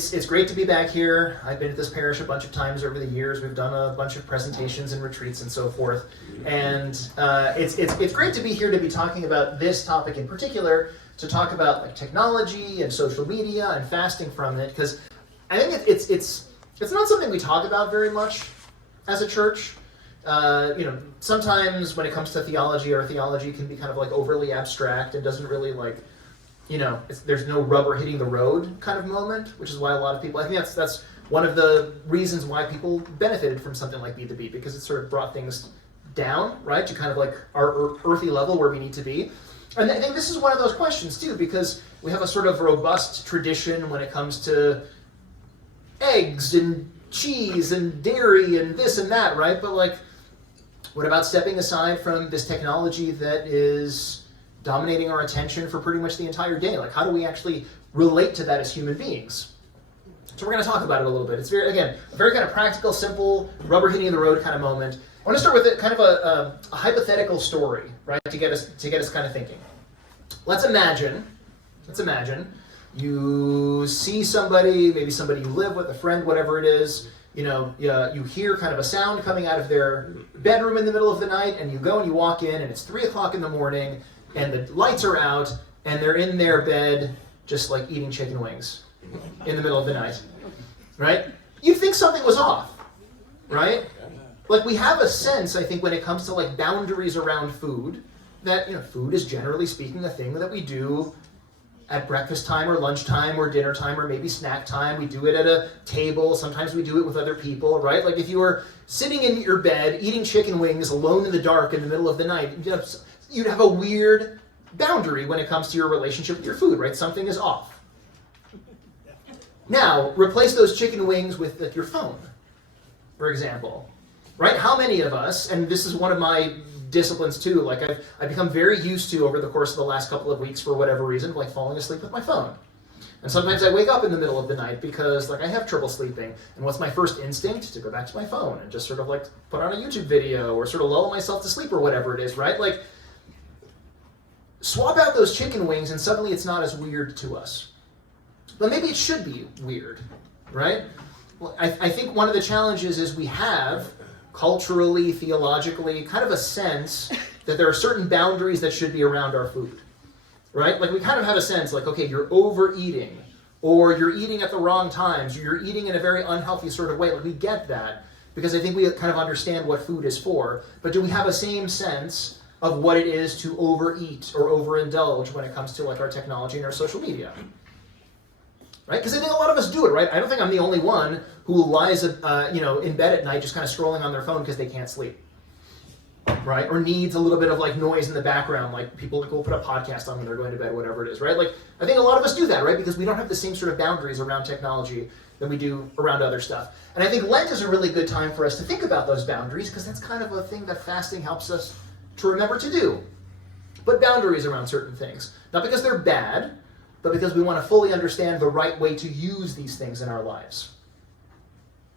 It's great to be back here. I've been at this parish a bunch of times over the years. We've done a bunch of presentations and retreats and so forth. And it's great to be here to be talking about this topic in particular, to talk about like technology and social media and fasting from it, because I think it's not something we talk about very much as a church. Sometimes when it comes to theology, our theology can be kind of like overly abstract and doesn't really like, there's no rubber hitting the road kind of moment, which is why a lot of people, I think that's one of the reasons why people benefited from something like Be the Beat, because it sort of brought things down, right, to kind of like our earthy level where we need to be. And I think this is one of those questions too, because we have a sort of robust tradition when it comes to eggs and cheese and dairy and this and that, right? But like, what about stepping aside from this technology that is dominating our attention for pretty much the entire day? Like, how do we actually relate to that as human beings? So we're going to talk about it a little bit. It's very kind of practical, simple, rubber hitting the road kind of moment. I want to start with kind of a hypothetical story, right, to get us kind of thinking. Let's imagine you see somebody, maybe somebody you live with, a friend, whatever it is. You hear kind of a sound coming out of their bedroom in the middle of the night, and you go and you walk in, and it's 3 o'clock in the morning, and the lights are out, and they're in their bed just like eating chicken wings in the middle of the night, right? You'd think something was off, right? Like, we have a sense, I think, when it comes to like boundaries around food, that food is generally speaking a thing that we do at breakfast time or lunchtime or dinner time or maybe snack time. We do it at a table. Sometimes we do it with other people, right? Like, if you were sitting in your bed eating chicken wings alone in the dark in the middle of the night, you'd have a weird boundary when it comes to your relationship with your food, right? Something is off. Now, replace those chicken wings with like your phone, for example, right? How many of us, and this is one of my disciplines too, like I've become very used to over the course of the last couple of weeks for whatever reason, like falling asleep with my phone. And sometimes I wake up in the middle of the night because like I have trouble sleeping. And what's my first instinct? To go back to my phone and just sort of like put on a YouTube video or sort of lull myself to sleep or whatever it is, right? Like, swap out those chicken wings and suddenly it's not as weird to us. But maybe it should be weird, right? Well, I think one of the challenges is we have culturally, theologically, kind of a sense that there are certain boundaries that should be around our food, right? Like, we kind of have a sense like, okay, you're overeating, or you're eating at the wrong times, or you're eating in a very unhealthy sort of way. Like, we get that because I think we kind of understand what food is for. But do we have a same sense of what it is to overeat or overindulge when it comes to like our technology and our social media? Right? Because I think a lot of us do it, right? I don't think I'm the only one who lies, in bed at night just kind of scrolling on their phone because they can't sleep, right? Or needs a little bit of like noise in the background, like people that go put a podcast on when they're going to bed, whatever it is, right? Like, I think a lot of us do that, right? Because we don't have the same sort of boundaries around technology that we do around other stuff. And I think Lent is a really good time for us to think about those boundaries, because that's kind of a thing that fasting helps us to remember to do. Put boundaries around certain things. Not because they're bad, but because we want to fully understand the right way to use these things in our lives.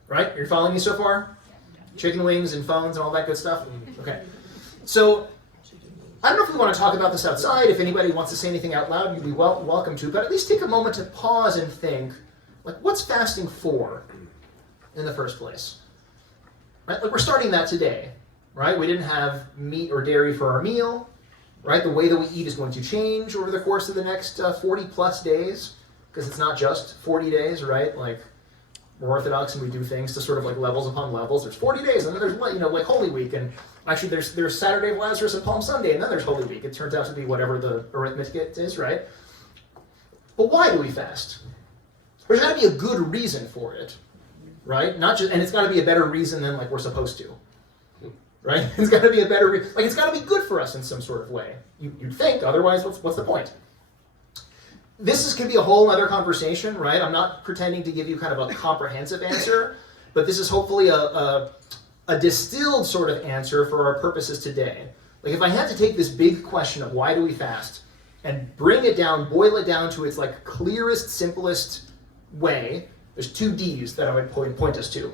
Right? You're following me so far? Chicken wings and phones and all that good stuff? Okay. So, I don't know if we want to talk about this outside. If anybody wants to say anything out loud, you'd be welcome to. But at least take a moment to pause and think, like, what's fasting for in the first place? Right? Like, we're starting that today. Right? We didn't have meat or dairy for our meal. Right? The way that we eat is going to change over the course of the next 40 plus days, because it's not just 40 days, right? Like, we're Orthodox and we do things to sort of like levels upon levels. There's 40 days, and then there's like Holy Week, and actually there's Saturday of Lazarus and Palm Sunday, and then there's Holy Week. It turns out to be whatever the arithmetic is, right? But why do we fast? There's got to be a good reason for it, right? Not just, and it's got to be a better reason than like we're supposed to. Right? It's got to be a better, it's got to be good for us in some sort of way. You'd think, otherwise, what's the point? This could be a whole other conversation, right? I'm not pretending to give you kind of a comprehensive answer, but this is hopefully a distilled sort of answer for our purposes today. Like, if I had to take this big question of why do we fast and bring it down, boil it down to its like clearest, simplest way, there's 2 D's that I would point us to.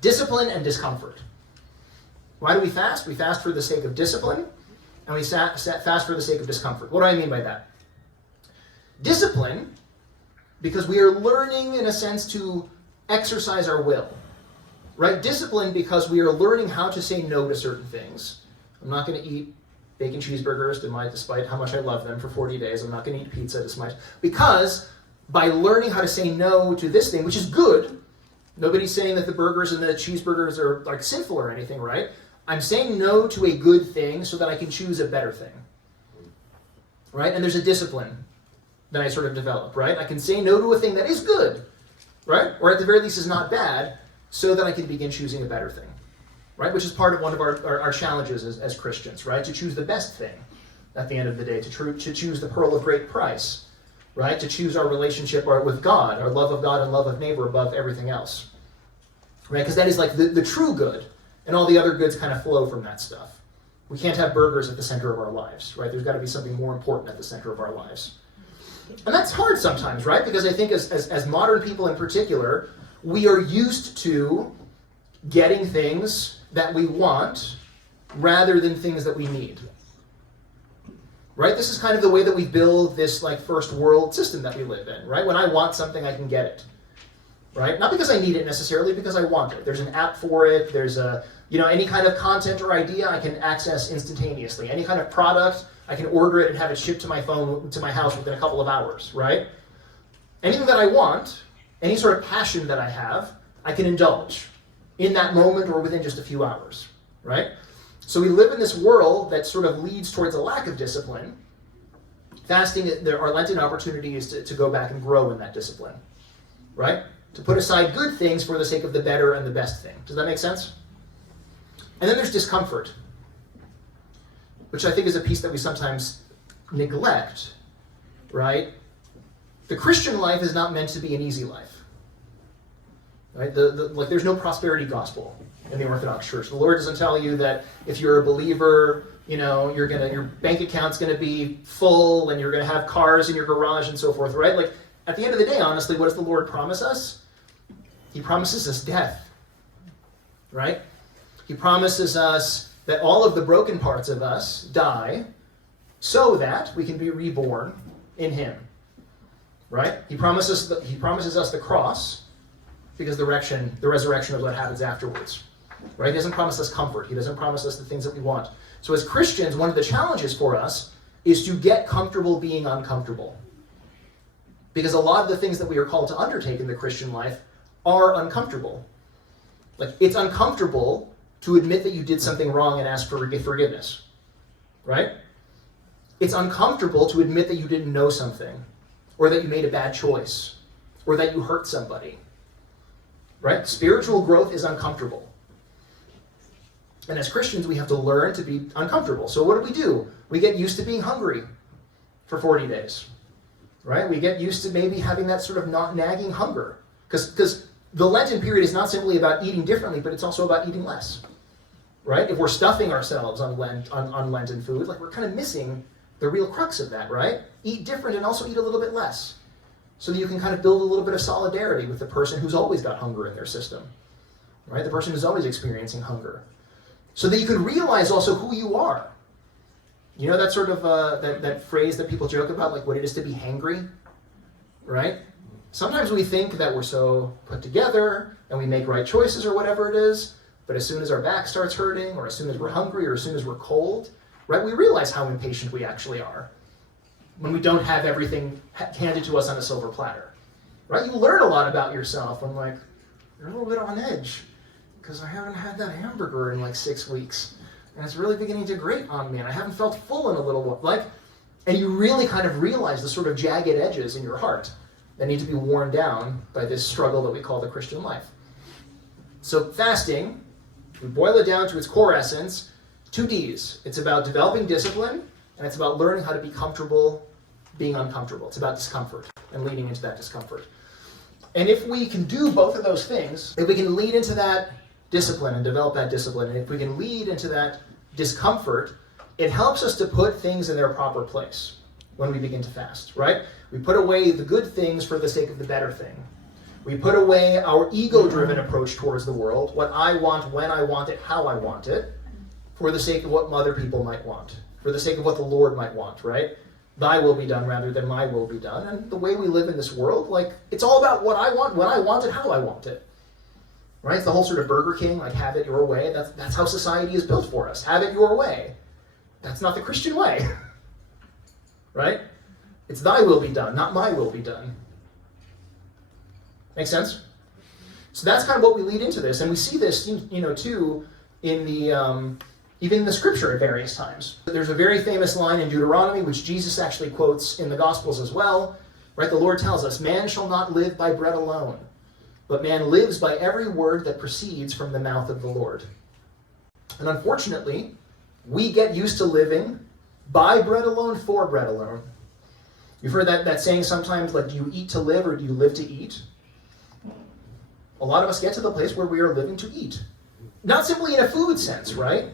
Discipline and discomfort. Why do we fast? We fast for the sake of discipline, and we fast for the sake of discomfort. What do I mean by that? Discipline because we are learning, in a sense, to exercise our will. Right? Discipline because we are learning how to say no to certain things. I'm not going to eat bacon cheeseburgers despite how much I love them for 40 days. I'm not going to eat pizza because by learning how to say no to this thing, which is good, nobody's saying that the burgers and the cheeseburgers are like sinful or anything, right? I'm saying no to a good thing so that I can choose a better thing. Right? And there's a discipline that I sort of develop, right? I can say no to a thing that is good, right? Or at the very least is not bad, so that I can begin choosing a better thing, right? Which is part of one of our challenges as Christians, right? To choose the best thing at the end of the day, to choose the pearl of great price, right? To choose our relationship with God, our love of God and love of neighbor above everything else, right? Because that is like the true good, and all the other goods kind of flow from that stuff. We can't have burgers at the center of our lives, right? There's got to be something more important at the center of our lives. And that's hard sometimes, right? Because I think as modern people in particular, we are used to getting things that we want rather than things that we need. Right? This is kind of the way that we build this like first world system that we live in, right? When I want something, I can get it. Right? Not because I need it necessarily, because I want it. There's an app for it. There's any kind of content or idea I can access instantaneously. Any kind of product, I can order it and have it shipped to my phone, to my house within a couple of hours, right? Anything that I want, any sort of passion that I have, I can indulge in that moment or within just a few hours, right? So we live in this world that sort of leads towards a lack of discipline. Fasting, our Lenten opportunity is to go back and grow in that discipline, right? To put aside good things for the sake of the better and the best thing. Does that make sense? And then there's discomfort, which I think is a piece that we sometimes neglect, right? The Christian life is not meant to be an easy life. Right? There's no prosperity gospel in the Orthodox Church. The Lord doesn't tell you that if you're a believer, your bank account's gonna be full and you're gonna have cars in your garage and so forth, right? Like at the end of the day, honestly, what does the Lord promise us? He promises us death, right? He promises us that all of the broken parts of us die so that we can be reborn in Him, right? He promises us the cross because the resurrection of what happens afterwards, right? He doesn't promise us comfort. He doesn't promise us the things that we want. So as Christians, one of the challenges for us is to get comfortable being uncomfortable. Because a lot of the things that we are called to undertake in the Christian life are uncomfortable. Like, it's uncomfortable to admit that you did something wrong and ask for forgiveness, right? It's uncomfortable to admit that you didn't know something, or that you made a bad choice, or that you hurt somebody, right? Spiritual growth is uncomfortable. And as Christians, we have to learn to be uncomfortable. So what do? We get used to being hungry for 40 days, right? We get used to maybe having that sort of not nagging hunger. Because the Lenten period is not simply about eating differently, but it's also about eating less, right? If we're stuffing ourselves on Lenten food, like we're kind of missing the real crux of that, right? Eat different and also eat a little bit less, so that you can kind of build a little bit of solidarity with the person who's always got hunger in their system, right? The person who's always experiencing hunger, so that you can realize also who you are. You know that sort of that phrase that people joke about, like what it is to be hangry, right? Sometimes we think that we're so put together and we make right choices or whatever it is, but as soon as our back starts hurting, or as soon as we're hungry, or as soon as we're cold, right, we realize how impatient we actually are when we don't have everything handed to us on a silver platter, right? You learn a lot about yourself when, like, you're a little bit on edge because I haven't had that hamburger in like 6 weeks, and it's really beginning to grate on me, and I haven't felt full in a little while, and you really kind of realize the sort of jagged edges in your heart that need to be worn down by this struggle that we call the Christian life. So fasting, we boil it down to its core essence, 2 Ds. It's about developing discipline, and it's about learning how to be comfortable being uncomfortable. It's about discomfort and leading into that discomfort. And if we can do both of those things, if we can lead into that discipline and develop that discipline, and if we can lead into that discomfort, it helps us to put things in their proper place when we begin to fast, right? We put away the good things for the sake of the better thing. We put away our ego-driven approach towards the world, what I want, when I want it, how I want it, for the sake of what other people might want, for the sake of what the Lord might want, right? thy will be done rather than my will be done. And the way we live in this world, like, it's all about what I want, when I want it, how I want it. Right? It's the whole sort of Burger King, like, have it your way. That's how society is built for us. Have it your way. That's not the Christian way. Right? It's thy will be done, not my will be done. Make sense? So that's kind of what we lead into this. And we see this, too, in the even in the scripture at various times. There's a very famous line in Deuteronomy, which Jesus actually quotes in the Gospels as well. Right? The Lord tells us, man shall not live by bread alone, but man lives by every word that proceeds from the mouth of the Lord. And unfortunately, we get used to living by bread alone, for bread alone. You've heard that saying sometimes, like, do you eat to live or do you live to eat? A lot of us get to the place where we are living to eat. Not simply in a food sense, right?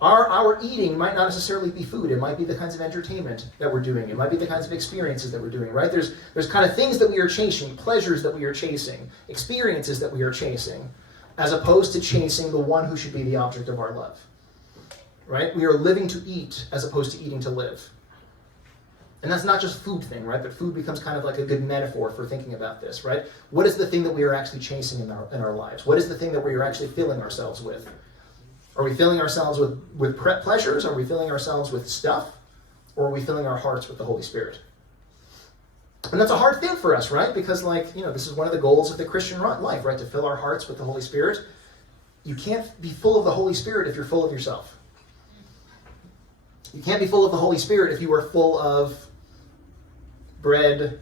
Our eating might not necessarily be food. It might be the kinds of entertainment that we're doing. It might be the kinds of experiences that we're doing, right? There's kind of things that we are chasing, pleasures that we are chasing, experiences that we are chasing, as opposed to chasing the one who should be the object of our love, right? We are living to eat as opposed to eating to live. And that's not just a food thing, right? But food becomes kind of like a good metaphor for thinking about this, right? What is the thing that we are actually chasing in our lives? What is the thing that we are actually filling ourselves with? Are we filling ourselves with pleasures? Are we filling ourselves with stuff? Or are we filling our hearts with the Holy Spirit? And that's a hard thing for us, right? Because, this is one of the goals of the Christian life, right? To fill our hearts with the Holy Spirit. You can't be full of the Holy Spirit if you're full of yourself. You can't be full of the Holy Spirit if you are full of bread,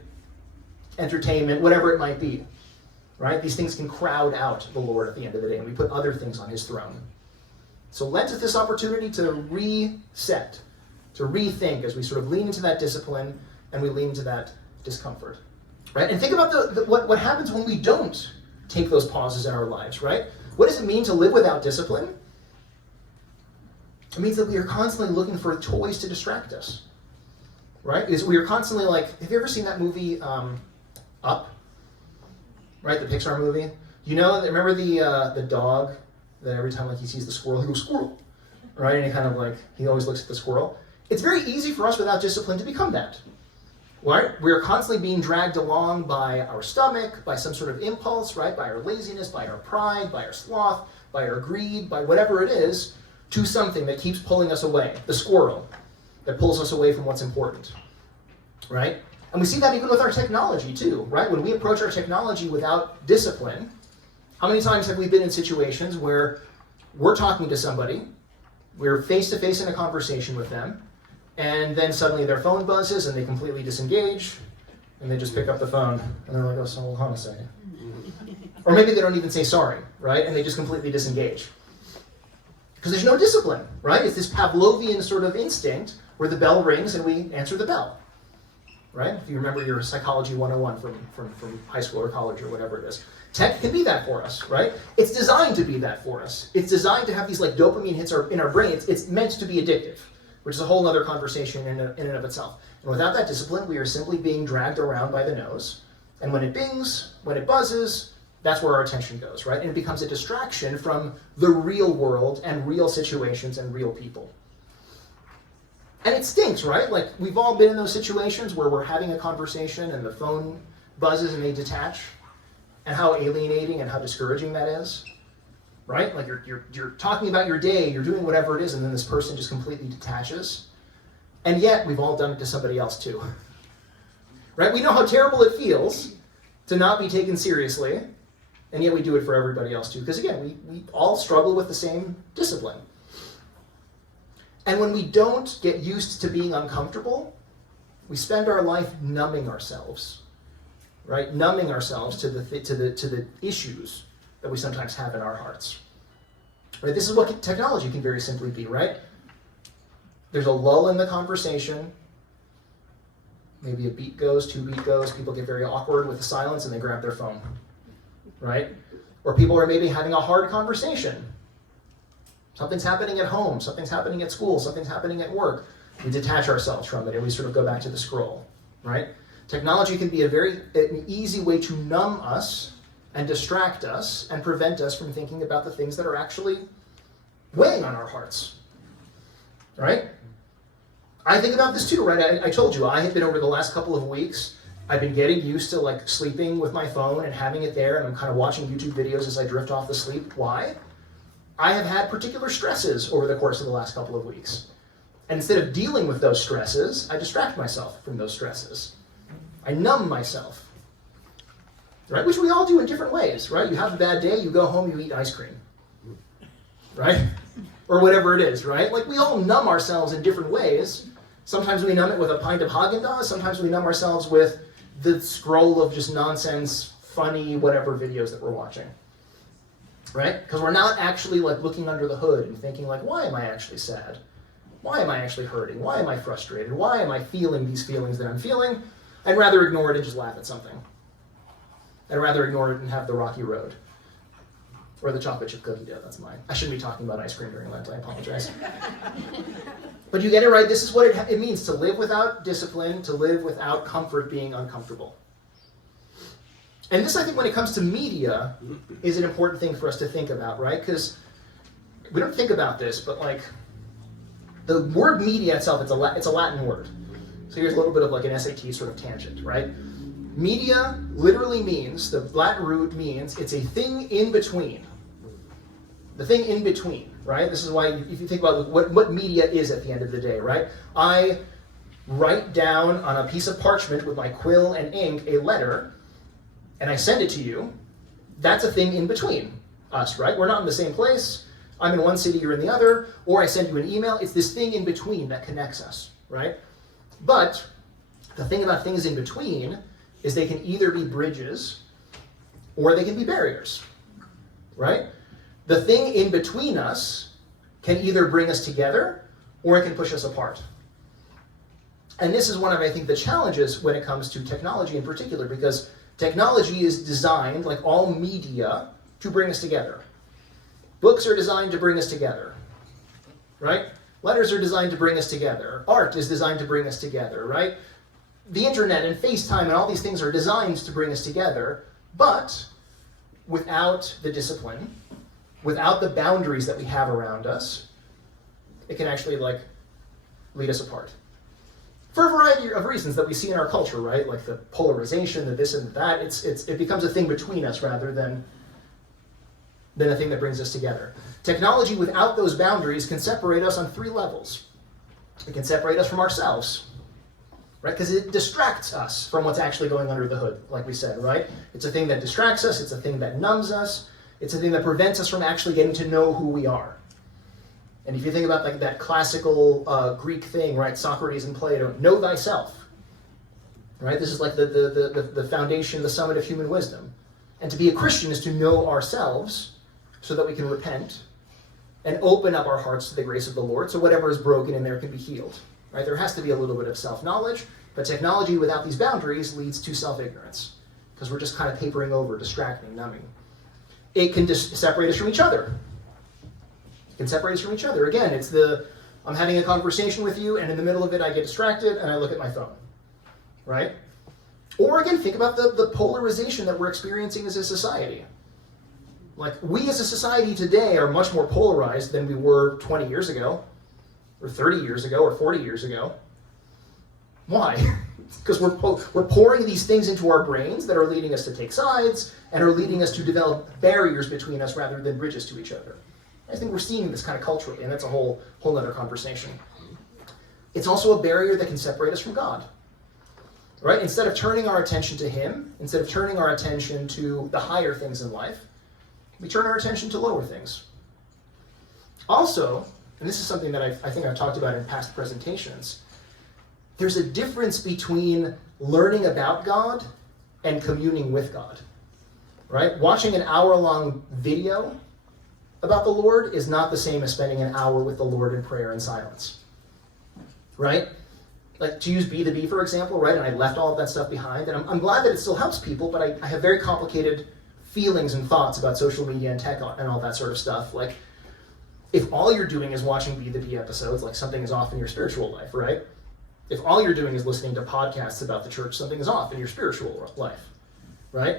entertainment, whatever it might be, right? These things can crowd out the Lord at the end of the day, and we put other things on his throne. So Lent is this opportunity to reset, to rethink as we sort of lean into that discipline and we lean into that discomfort, right? And think about what happens when we don't take those pauses in our lives, right? What does it mean to live without discipline? It means that we are constantly looking for toys to distract us, right? Is we are constantly have you ever seen that movie Up? Right, the Pixar movie. Remember the dog that every time he sees the squirrel, he goes squirrel, right? And he kind of he always looks at the squirrel. It's very easy for us without discipline to become that, right? We are constantly being dragged along by our stomach, by some sort of impulse, right? By our laziness, by our pride, by our sloth, by our greed, by whatever it is, to something that keeps pulling us away. The squirrel that pulls us away from what's important, right? And we see that even with our technology too, right? When we approach our technology without discipline, how many times have we been in situations where we're talking to somebody, we're face-to-face in a conversation with them, and then suddenly their phone buzzes and they completely disengage, and they just pick up the phone, and they're like, oh, so hold on a second. Or maybe they don't even say sorry, right? And they just completely disengage. Because there's no discipline, right? It's this Pavlovian sort of instinct where the bell rings and we answer the bell, right? If you remember your Psychology 101 from high school or college or whatever it is. Tech can be that for us, right? It's designed to be that for us. It's designed to have these dopamine hits in our brain. It's meant to be addictive, which is a whole other conversation in and of itself. And without that discipline, we are simply being dragged around by the nose. And when it bings, when it buzzes, that's where our attention goes, right? And it becomes a distraction from the real world and real situations and real people. And it stinks, right? We've all been in those situations where we're having a conversation and the phone buzzes and they detach. And how alienating and how discouraging that is, right? You're talking about your day, you're doing whatever it is, and then this person just completely detaches. And yet, we've all done it to somebody else too, right? We know how terrible it feels to not be taken seriously, and yet we do it for everybody else too. Because again, we all struggle with the same discipline. And when we don't get used to being uncomfortable, we spend our life numbing ourselves. Right, numbing ourselves to the issues that we sometimes have in our hearts. Right, this is what technology can very simply be. Right, there's a lull in the conversation. Maybe a beat goes, 2 beat goes. People get very awkward with the silence and they grab their phone. Right, or people are maybe having a hard conversation. Something's happening at home. Something's happening at school. Something's happening at work. We detach ourselves from it and we sort of go back to the scroll. Right. Technology can be an easy way to numb us and distract us and prevent us from thinking about the things that are actually weighing on our hearts, right? I think about this too, right? I told you, I have been over the last couple of weeks, I've been getting used to like sleeping with my phone and having it there, and I'm kind of watching YouTube videos as I drift off to sleep. Why? I have had particular stresses over the course of the last couple of weeks. And instead of dealing with those stresses, I distract myself from those stresses. I numb myself. Right? Which we all do in different ways, right? You have a bad day, you go home, you eat ice cream. Right? Or whatever it is, right? Like we all numb ourselves in different ways. Sometimes we numb it with a pint of Haagen-Dazs, sometimes we numb ourselves with the scroll of just nonsense, funny, whatever videos that we're watching. Right? Because we're not actually like looking under the hood and thinking like, why am I actually sad? Why am I actually hurting? Why am I frustrated? Why am I feeling these feelings that I'm feeling? I'd rather ignore it and just laugh at something. I'd rather ignore it and have the rocky road. Or the chocolate chip cookie dough, that's mine. I shouldn't be talking about ice cream during Lent, I apologize. But you get it right, this is what it means to live without discipline, to live without comfort being uncomfortable. And this, I think, when it comes to media, is an important thing for us to think about, right? Because we don't think about this, but like, the word media itself, it's a Latin word. So here's a little bit of like an SAT sort of tangent, right? Media literally means, the Latin root means, it's a thing in between. The thing in between, right? This is why, if you think about what media is at the end of the day, right? I write down on a piece of parchment with my quill and ink a letter, and I send it to you. That's a thing in between us, right? We're not in the same place. I'm in one city, you're in the other, or I send you an email. It's this thing in between that connects us, right? But the thing about things in between is they can either be bridges or they can be barriers, right? The thing in between us can either bring us together or it can push us apart. And this is one of, I think, the challenges when it comes to technology in particular, because technology is designed, like all media, to bring us together. Books are designed to bring us together, right? Letters are designed to bring us together. Art is designed to bring us together, right? The internet and FaceTime and all these things are designed to bring us together, but without the discipline, without the boundaries that we have around us, it can actually like lead us apart. For a variety of reasons that we see in our culture, right? Like the polarization, the this and that, it becomes a thing between us rather than a thing that brings us together. Technology without those boundaries can separate us on 3 levels. It can separate us from ourselves, right? Because it distracts us from what's actually going under the hood, like we said, right? It's a thing that distracts us, it's a thing that numbs us, it's a thing that prevents us from actually getting to know who we are. And if you think about like that classical Greek thing, right? Socrates and Plato, know thyself, right? This is like the foundation, the summit of human wisdom. And to be a Christian is to know ourselves so that we can repent and open up our hearts to the grace of the Lord so whatever is broken in there can be healed. Right? There has to be a little bit of self-knowledge, but technology without these boundaries leads to self-ignorance because we're just kind of papering over, distracting, numbing. It can separate us from each other. It can separate us from each other. Again, it's I'm having a conversation with you, and in the middle of it I get distracted and I look at my phone. Right? Or again, think about the polarization that we're experiencing as a society. Like, we as a society today are much more polarized than we were 20 years ago, or 30 years ago, or 40 years ago. Why? Because we're pouring these things into our brains that are leading us to take sides, and are leading us to develop barriers between us rather than bridges to each other. I think we're seeing this kind of culturally, and that's a whole other conversation. It's also a barrier that can separate us from God. Right? Instead of turning our attention to Him, instead of turning our attention to the higher things in life, we turn our attention to lower things. Also, and this is something that I think I've talked about in past presentations, there's a difference between learning about God and communing with God. Right? Watching an hour-long video about the Lord is not the same as spending an hour with the Lord in prayer and silence. Right? Like, to use B2B, for example, right? And I left all of that stuff behind, and I'm glad that it still helps people, but I have very complicated feelings and thoughts about social media and tech and all that sort of stuff. Like, if all you're doing is watching B2B episodes, like something is off in your spiritual life, right? If all you're doing is listening to podcasts about the church, something is off in your spiritual life, right?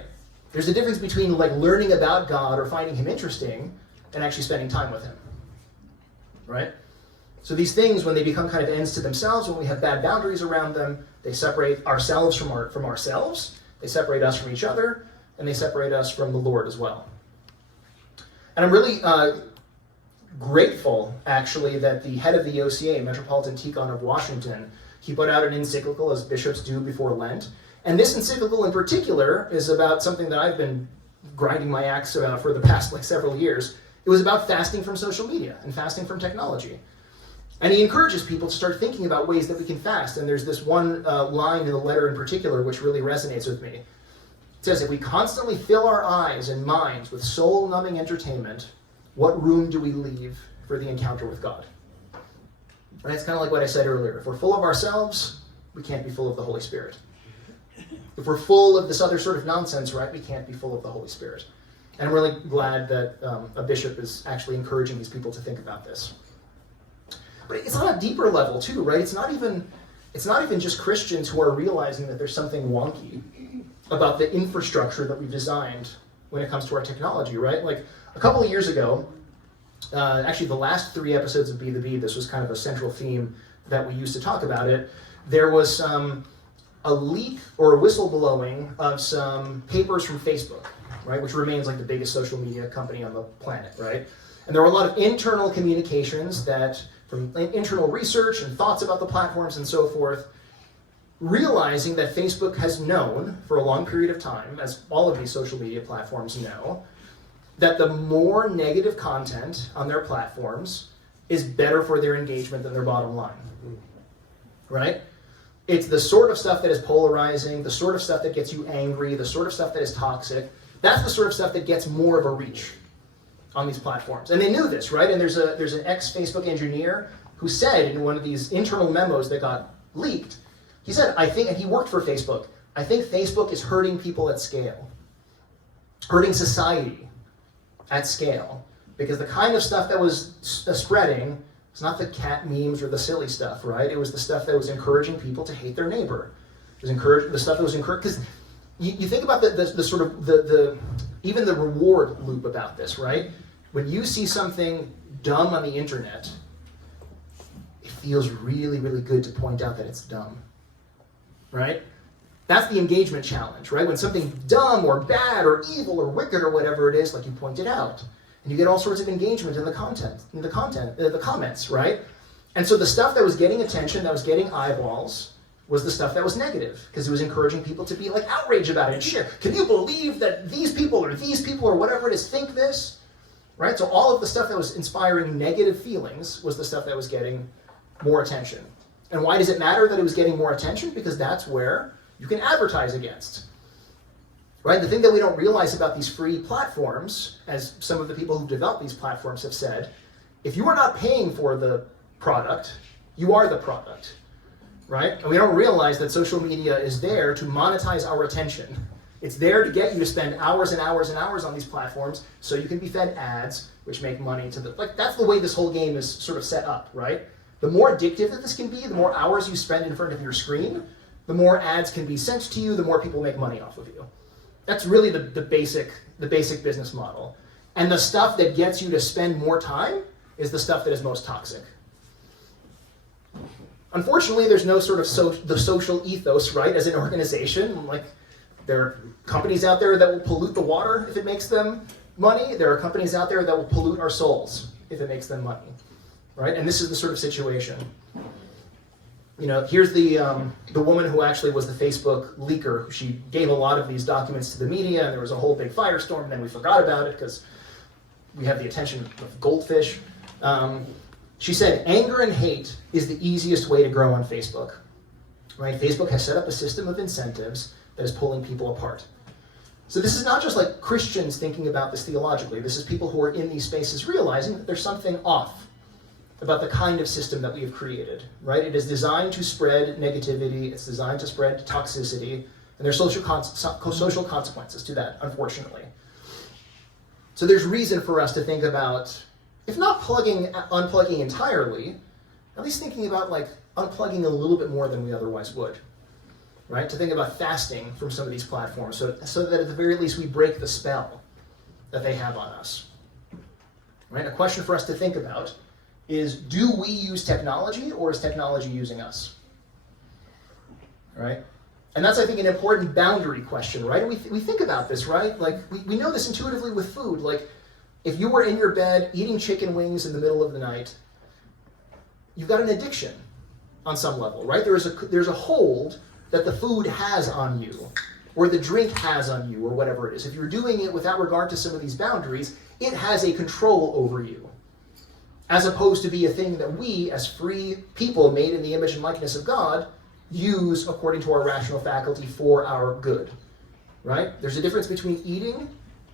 There's a difference between like learning about God or finding Him interesting and actually spending time with Him, right? So these things, when they become kind of ends to themselves, when we have bad boundaries around them, they separate ourselves from ourselves, they separate us from each other, and they separate us from the Lord as well. And I'm really grateful, actually, that the head of the OCA, Metropolitan Deacon of Washington, he put out an encyclical, as bishops do before Lent. And this encyclical in particular is about something that I've been grinding my axe about for the past several years. It was about fasting from social media and fasting from technology. And he encourages people to start thinking about ways that we can fast. And there's this one line in the letter in particular which really resonates with me. It says, if we constantly fill our eyes and minds with soul-numbing entertainment, what room do we leave for the encounter with God? And it's kind of like what I said earlier. If we're full of ourselves, we can't be full of the Holy Spirit. If we're full of this other sort of nonsense, right, we can't be full of the Holy Spirit. And I'm really glad that a bishop is actually encouraging these people to think about this. But it's on a deeper level too, right? It's not even just Christians who are realizing that there's something wonky about the infrastructure that we've designed when it comes to our technology, right? Like a couple of years ago, actually the last 3 episodes of Be the Bee, this was kind of a central theme that we used to talk about it. There was a leak or a whistleblowing of some papers from Facebook, right, which remains like the biggest social media company on the planet, right? And there were a lot of internal communications that, from internal research and thoughts about the platforms and so forth, realizing that Facebook has known for a long period of time, as all of these social media platforms know, that the more negative content on their platforms is better for their engagement than their bottom line, right? It's the sort of stuff that is polarizing, the sort of stuff that gets you angry, the sort of stuff that is toxic. That's the sort of stuff that gets more of a reach on these platforms. And they knew this, right? And there's an ex-Facebook engineer who said in one of these internal memos that got leaked, he said, I think, and he worked for Facebook, I think Facebook is hurting people at scale, hurting society at scale, because the kind of stuff that was spreading, it's not the cat memes or the silly stuff, right? It was the stuff that was encouraging people to hate their neighbor. It was the stuff that was encouraged, because you think about the sort of the even the reward loop about this, right? When you see something dumb on the internet, it feels really, really good to point out that it's dumb, right? That's the engagement challenge, right? When something dumb or bad or evil or wicked or whatever it is, like you pointed out, and you get all sorts of engagement in the comments, right? And so the stuff that was getting attention, that was getting eyeballs, was the stuff that was negative, because it was encouraging people to be like outraged about it and share. Can you believe that these people or whatever it is think this? Right? So all of the stuff that was inspiring negative feelings was the stuff that was getting more attention. And why does it matter that it was getting more attention? Because that's where you can advertise against. Right? The thing that we don't realize about these free platforms, as some of the people who develop these platforms have said, if you are not paying for the product, you are the product. Right? And we don't realize that social media is there to monetize our attention. It's there to get you to spend hours and hours and hours on these platforms so you can be fed ads, which make money to the, that's the way this whole game is sort of set up, right? The more addictive that this can be, the more hours you spend in front of your screen, the more ads can be sent to you, the more people make money off of you. That's really the basic business model. And the stuff that gets you to spend more time is the stuff that is most toxic. Unfortunately, there's no sort of the social ethos, right, as an organization. Like, there are companies out there that will pollute the water if it makes them money. There are companies out there that will pollute our souls if it makes them money, right? And this is the sort of situation. You know, here's the woman who actually was the Facebook leaker. She gave a lot of these documents to the media, and there was a whole big firestorm, and then we forgot about it because we have the attention of goldfish. She said, anger and hate is the easiest way to grow on Facebook, right? Facebook has set up a system of incentives that is pulling people apart. So this is not just like Christians thinking about this theologically. This is people who are in these spaces realizing that there's something off about the kind of system that we have created, right? It is designed to spread negativity. It's designed to spread toxicity. And there's social consequences to that, unfortunately. So there's reason for us to think about, if not unplugging entirely, at least thinking about like unplugging a little bit more than we otherwise would, right? To think about fasting from some of these platforms so that at the very least we break the spell that they have on us, right? A question for us to think about is, do we use technology or is technology using us? Right? And that's, I think, an important boundary question, right? And we think about this, right? Like, we know this intuitively with food. Like, if you were in your bed eating chicken wings in the middle of the night, you've got an addiction on some level, right? There's a hold that the food has on you, or the drink has on you, or whatever it is. If you're doing it without regard to some of these boundaries, it has a control over you, as opposed to be a thing that we, as free people made in the image and likeness of God, use according to our rational faculty for our good, right? There's a difference between eating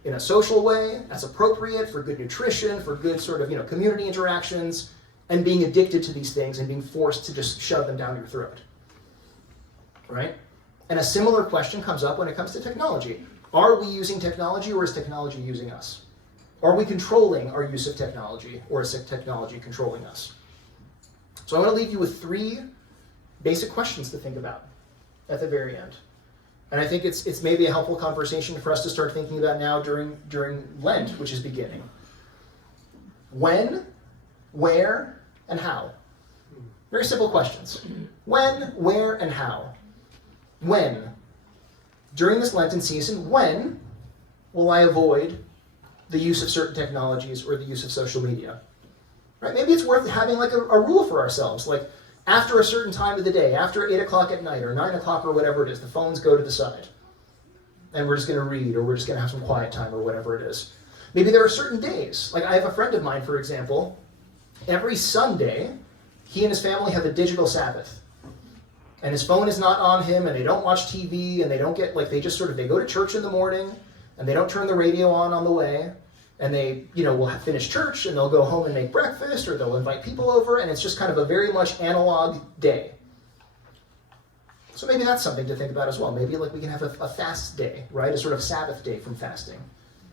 in a social way, that's appropriate for good nutrition, for good sort of, community interactions, and being addicted to these things and being forced to just shove them down your throat, right? And a similar question comes up when it comes to technology. Are we using technology or is technology using us? Are we controlling our use of technology or is technology controlling us? So I want to leave you with 3 basic questions to think about at the very end. And I think it's maybe a helpful conversation for us to start thinking about now during Lent, which is beginning. When, where, and how? Very simple questions. When, where, and how? When? During this Lenten season, when will I avoid the use of certain technologies or the use of social media? Right? Maybe it's worth having like a rule for ourselves, like after a certain time of the day, after 8 o'clock at night or 9 o'clock or whatever it is, the phones go to the side. And we're just going to read or we're just going to have some quiet time or whatever it is. Maybe there are certain days. Like I have a friend of mine, for example, every Sunday, he and his family have a digital Sabbath. And his phone is not on him and they don't watch TV and they don't get, like they go to church in the morning and they don't turn the radio on the way. And they, will finish church and they'll go home and make breakfast or they'll invite people over and it's just kind of a very much analog day. So maybe that's something to think about as well. Maybe like we can have a fast day, right? A sort of Sabbath day from fasting.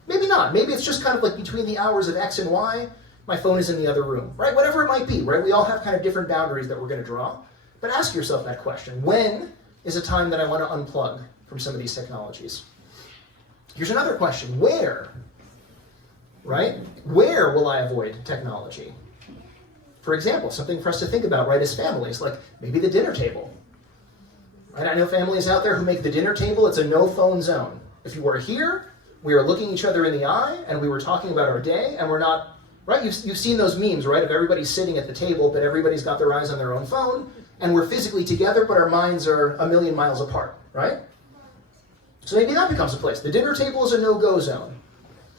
Maybe not. Maybe it's just kind of like between the hours of X and Y, my phone is in the other room, right? Whatever it might be, right? We all have kind of different boundaries that we're going to draw. But ask yourself that question. When is a time that I want to unplug from some of these technologies? Here's another question. Where? Right? Where will I avoid technology? For example, something for us to think about, right, as families, like maybe the dinner table. Right? I know families out there who make the dinner table, it's a no-phone zone. If you were here, we are looking each other in the eye, and we were talking about our day, and we're not, right? You've seen those memes, right, of everybody sitting at the table, but everybody's got their eyes on their own phone, and we're physically together, but our minds are a million miles apart, right? So maybe that becomes a place. The dinner table is a no-go zone.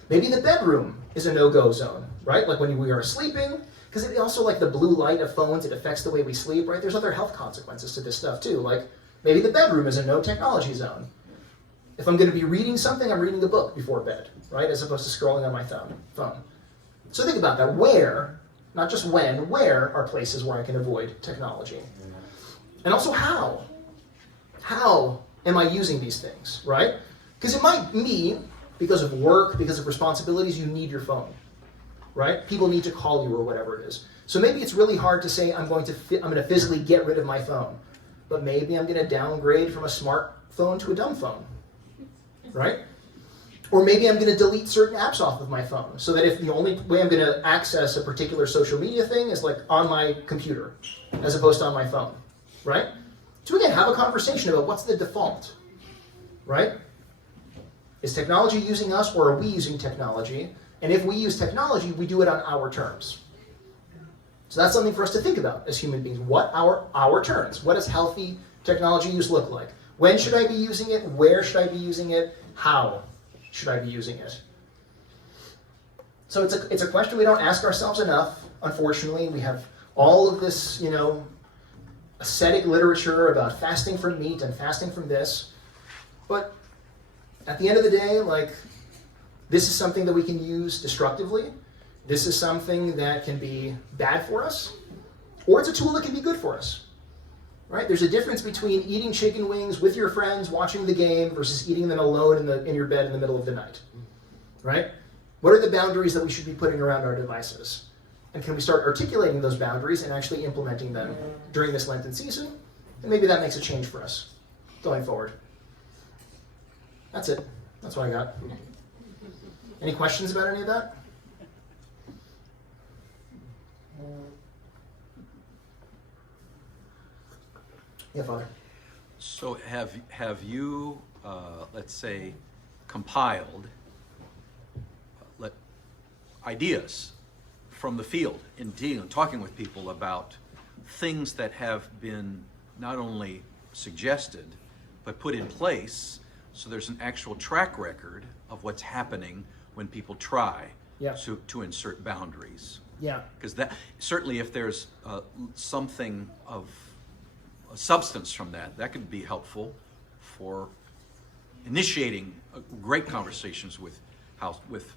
Maybe the bedroom is a no-go zone, right? Like when we are sleeping, because it also, like the blue light of phones, it affects the way we sleep, right? There's other health consequences to this stuff too. Like maybe the bedroom is a no technology zone. If I'm going to be reading something, I'm reading a book before bed, right? As opposed to scrolling on my phone. So think about that. Where, not just when, where are places where I can avoid technology? And also how? How am I using these things, right? Because it might mean, because of work, because of responsibilities, you need your phone, right? People need to call you or whatever it is. So maybe it's really hard to say I'm going to physically get rid of my phone, but maybe I'm going to downgrade from a smartphone to a dumb phone, right? Or maybe I'm going to delete certain apps off of my phone so that if the only way I'm going to access a particular social media thing is like on my computer as opposed to on my phone, right? So again, have a conversation about what's the default, right? Is technology using us or are we using technology? And if we use technology, we do it on our terms. So that's something for us to think about as human beings. What are our terms? What does healthy technology use look like? When should I be using it? Where should I be using it? How should I be using it? So it's a question we don't ask ourselves enough, unfortunately. We have all of this, ascetic literature about fasting from meat and fasting from this. But at the end of the day, this is something that we can use destructively. This is something that can be bad for us, or it's a tool that can be good for us, right? There's a difference between eating chicken wings with your friends, watching the game, versus eating them alone in your bed in the middle of the night, right? What are the boundaries that we should be putting around our devices? And can we start articulating those boundaries and actually implementing them during this Lenten season? And maybe that makes a change for us going forward. That's it. That's what I got. Any questions about any of that? Yeah, Father. So have you, let's say, compiled ideas from the field in dealing, talking with people about things that have been not only suggested but put in place, so there's an actual track record of what's happening when people try to insert boundaries? Yeah. Because that certainly, if there's something of a substance from that could be helpful for initiating great conversations with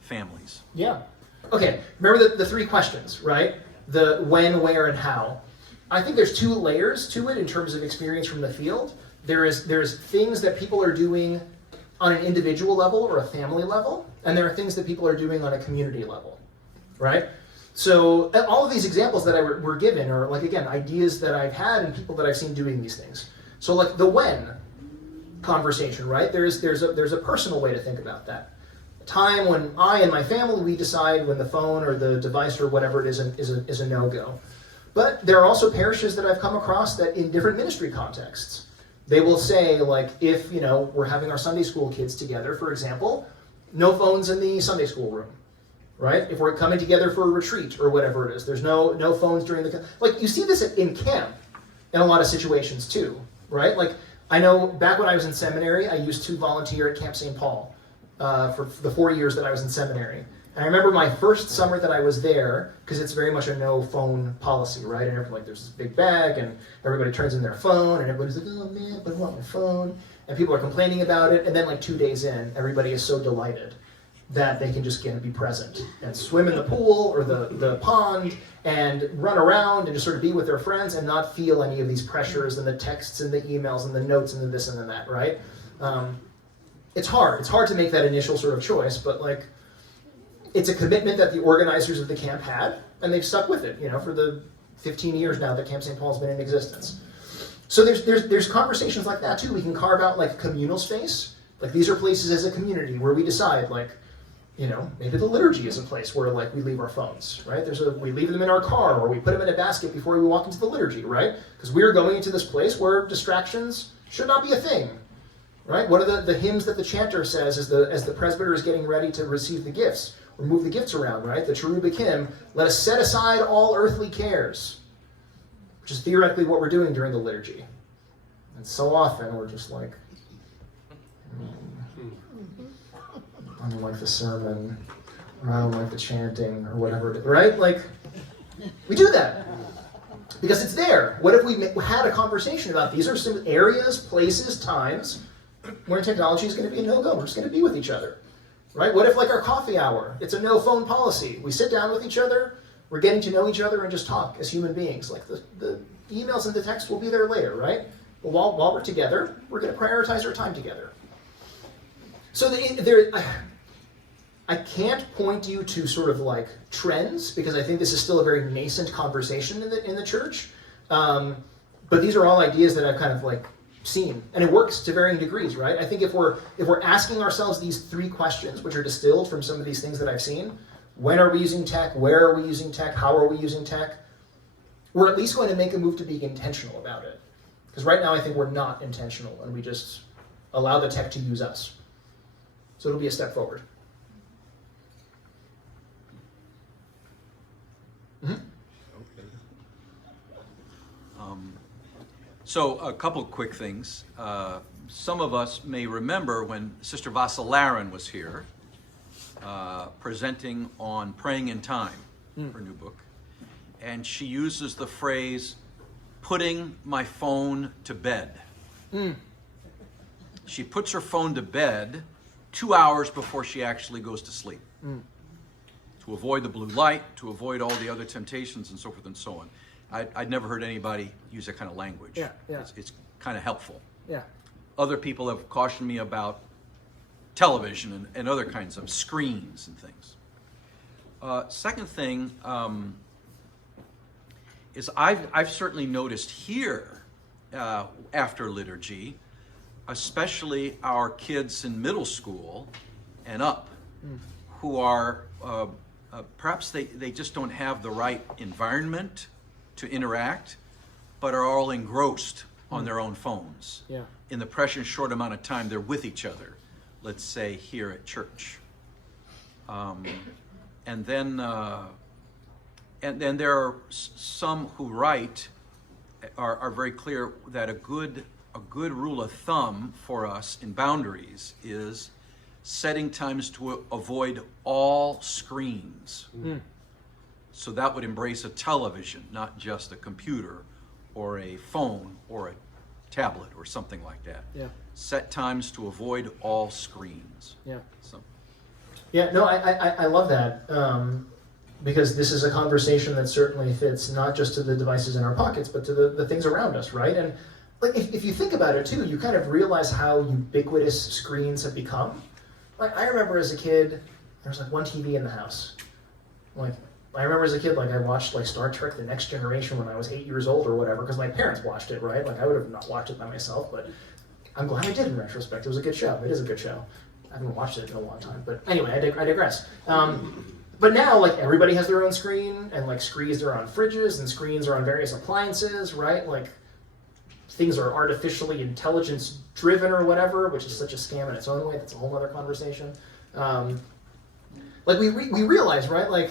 families. Yeah. Okay, remember the three questions, right? The when, where, and how. I think there's two layers to it in terms of experience from the field. There's things that people are doing on an individual level or a family level, and there are things that people are doing on a community level, right? So all of these examples that were given are, like, again, ideas that I've had and people that I've seen doing these things. So, like, the when conversation, right? There's a personal way to think about that. Time when I and my family, we decide when the phone or the device or whatever it is a no-go. But there are also parishes that I've come across that in different ministry contexts, they will say, like, if, we're having our Sunday school kids together, for example, no phones in the Sunday school room, right? If we're coming together for a retreat or whatever it is, there's no phones during the, like, you see this in camp in a lot of situations too, right? Like, I know back when I was in seminary, I used to volunteer at Camp St. Paul for the 4 years that I was in seminary. And I remember my first summer that I was there, because it's very much a no phone policy, right? And like, there's this big bag, and everybody turns in their phone, and everybody's like, oh man, but I want my phone. And people are complaining about it, and then like 2 days in, everybody is so delighted that they can just get to be present and swim in the pool or the pond and run around and just sort of be with their friends and not feel any of these pressures and the texts and the emails and the notes and the this and the that, right? It's hard. It's hard to make that initial sort of choice, but like, it's a commitment that the organizers of the camp had, and they've stuck with it, for the 15 years now that Camp St. Paul's been in existence. So there's conversations like that too. We can carve out like communal space. Like, these are places as a community where we decide, like, maybe the liturgy is a place where, like, we leave our phones, right? We leave them in our car, or we put them in a basket before we walk into the liturgy, right? Because we're going into this place where distractions should not be a thing, right? One of the hymns that the chanter says as the presbyter is getting ready to receive the gifts, or move the gifts around, right? The cherubic hymn, let us set aside all earthly cares, which is theoretically what we're doing during the liturgy. And so often we're just like, I don't like the sermon, or I don't like the chanting, or whatever, right? Like, we do that because it's there. What if we had a conversation about these are some areas, places, times where technology is going to be a no-go. We're just going to be with each other, right? What if, like, our coffee hour, it's a no-phone policy. We sit down with each other, we're getting to know each other and just talk as human beings. Like, the emails and the text will be there later, right? But while we're together, we're going to prioritize our time together. So I can't point you to sort of like trends, because I think this is still a very nascent conversation in the church. But these are all ideas that I've kind of like seen, and it works to varying degrees, right? I think if we're asking ourselves these three questions, which are distilled from some of these things that I've seen: when are we using tech? Where are we using tech? How are we using tech? We're at least going to make a move to be intentional about it. Because right now I think we're not intentional, and we just allow the tech to use us. So it'll be a step forward. Mm-hmm. So a couple quick things. Some of us may remember when Sister Vassalaran was here presenting on Praying in Time, her new book, and she uses the phrase, putting my phone to bed. She puts her phone to bed 2 hours before she actually goes to sleep, to avoid the blue light, to avoid all the other temptations and so forth and so on. I'd never heard anybody use that kind of language. Yeah. It's kind of helpful. Yeah. Other people have cautioned me about television and other kinds of screens and things. Second thing is I've certainly noticed here after liturgy, especially our kids in middle school and up, who are perhaps they just don't have the right environment to interact, but are all engrossed on their own phones. Yeah. In the precious short amount of time they're with each other, let's say here at church. And then there are some who write are very clear that a good rule of thumb for us in boundaries is setting times to avoid all screens. So that would embrace a television, not just a computer or a phone or a tablet or something like that. Yeah. Set times to avoid all screens. Yeah. So. Yeah, no, I love that, because this is a conversation that certainly fits not just to the devices in our pockets, but to the things around us, right? And like if you think about it too, you kind of realize how ubiquitous screens have become. Like I remember as a kid, there was like one TV in the house. Like I remember as a kid, like I watched like Star Trek: The Next Generation when I was 8 years old or whatever, because my parents watched it, right? Like I would have not watched it by myself, but I'm glad I did in retrospect. It was a good show. It is a good show. I haven't watched it in a long time, but anyway, I digress. But now, like, everybody has their own screen, and, like, screens are on fridges, and screens are on various appliances, right? Like, things are artificially intelligence-driven or whatever, which is such a scam in its own way. That's a whole other conversation. Like, we realize, right? Like,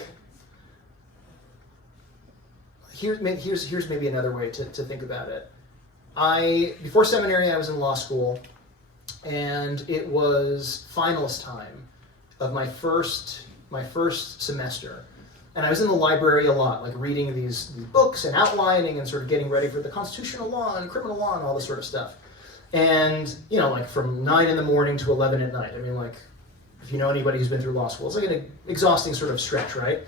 here's maybe another way to think about it. Before seminary, I was in law school, and it was finals time of my first semester. And I was in the library a lot, like reading these books and outlining and sort of getting ready for the constitutional law and criminal law and all this sort of stuff. And, you know, like from 9 in the morning to 11 at night. I mean, like, if you know anybody who's been through law school, it's like an exhausting sort of stretch, right?